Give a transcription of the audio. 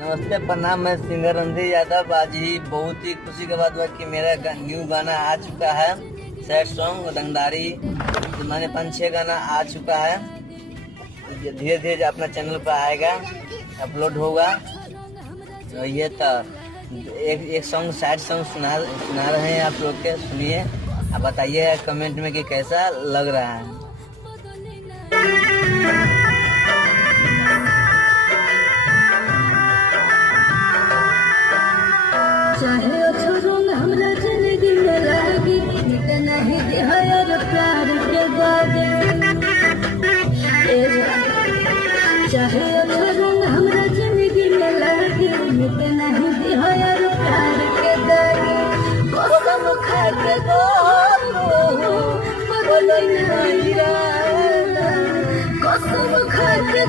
नमस्ते, प्रणाम। मैं सिंगर रणधीर यादव। आज ही बहुत ही खुशी की बात हुआ कि मेरा न्यू गाना आ चुका है। सैड सॉन्ग रंगदारी, मैंने 5-6 गाना आ चुका है। धीरे धीरे अपना चैनल पर आएगा, अपलोड होगा। तो ये तो एक सॉन्ग सैड सॉन्ग सुना रहे हैं आप लोग के, सुनिए। आप बताइए कमेंट में कि कैसा लग रहा है। चाहे अछून हमरा जिंदगी में लागी, मिट नहीं दिहर प्यार के दागे। चाहे अछून हमरा जिंदगी में लागी, मिट नहीं दिहर प्यार के दागे। कसम खा के बोलो नहीं, कसम खा के